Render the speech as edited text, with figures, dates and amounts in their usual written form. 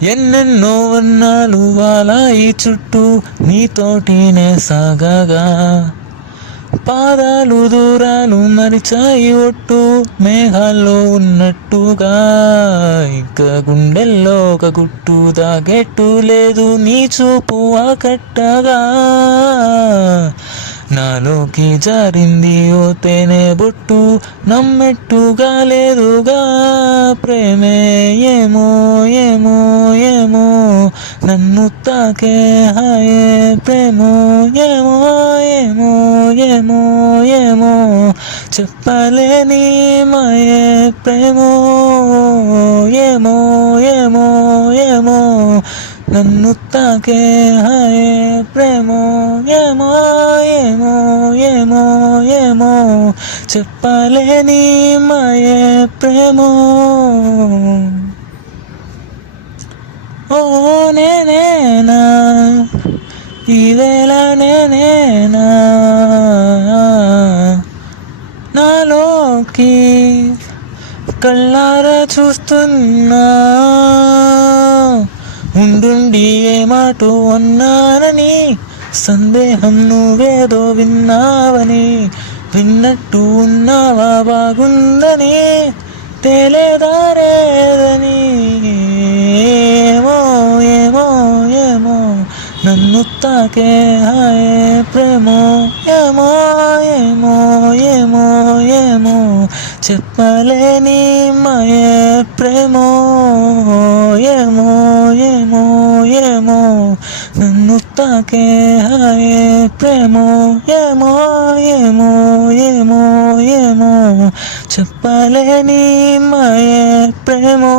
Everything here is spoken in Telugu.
ఎన్నెన్నో వర్ణాలు వాలాయి చుట్టూ నీతోటినే సాగగా, పాదాలు దూరాలు మరిచాయి ఒట్టు మేఘాల్లో ఉన్నట్టుగా. ఇంకా గుండెల్లో ఒక గుట్టు దాగెట్టు లేదు నీ చూపు ఆకట్టగా. నాలోకి జారింది ఓ తేనె బొట్టు నమ్మెట్టుగా లేదుగా. ప్రేమే ఏమో ఏమో ఏమో నన్ను తాకే హాయే ప్రేమో ఏమో ఏమో ఏమో ఏమో చెప్పలేని మాయే ప్రేమో ఏమో ఏమో ఏమో నన్ను తాకే హాయే ప్రేమో ఏమో ఏమో ఏమో ఏమో చెప్పలేని మాయే ప్రేమో. ఓ నేనేనా ఈవేళ నేనేనా నాలోకి కళ్ళారా చూస్తున్నా. ఉండుండి ఏ మాట అన్నానని సందేహం నువ్వేదో విన్నావని, విన్నట్టు ఉన్నావా బాగుందని తేలేదారేదని. ఏమో ఏమో ఏమో నన్ను తాకే హాయే ప్రేమో ఏమో ఏమో ఏమో ఏమో చెప్పలేని మాయే ప్రేమో ఏమో ఏమో ఏమో నన్ను తాకే హాయే ప్రేమో ఏమో ఏమో ఏమో ఏమో చెప్పలేని మాయే ప్రేమో.